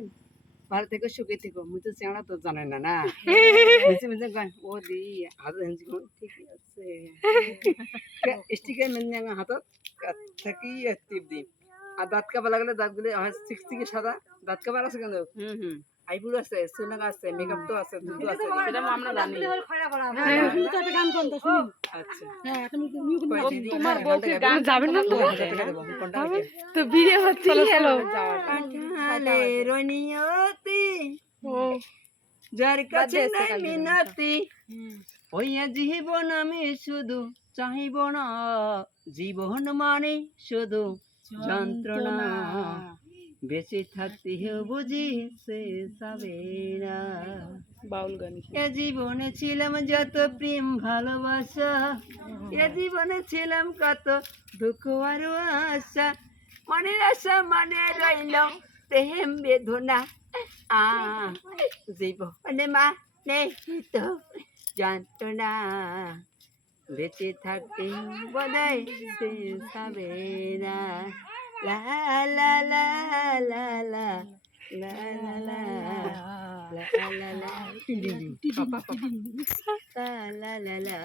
বোন ভালো থেকো সুখে থেকো মুই তো চেংড়া তো জানে না না মিছে গান ও দি আজ হেঞ্জি কোন ঠিক আছে স্টিকার মেনে হাতত থাকি টিপ দি আর দাঁত কাবা লাগলে দাঁতগুলি সিক্স থেকে সাদা দাঁত কাবার আছে কেন আইবুড়ো আছে সোনাগা আছে মেকআপ তো আছে দুধ আছে সেটা আমরা জানি আচ্ছা তোমার বউকে গান যাবেন না তো ভিডিও হচ্ছে হ্যালো কাঁঠালে রনিয়তি যার কাছে নাই মিনতি ওইয়া জীবন আমি শুধু চাহিব না জীবন মানে শুধু যন্ত্রণা বেঁচে থাকতে বুঝি শেষ হবে না বাউল গান এ জীবনে ছিলাম যত প্রেম ভালোবাসা এ জীবনে ছিলাম কত দুঃখ আর আশা মনের আশা মানে রইল প্রেম বেদনা জীবনে মানে তো যন্ত্রণা বেঁচে থাকতে বোধহয় শেষ হবে না লা লা লা লা লা লা লা লা la la la la la la la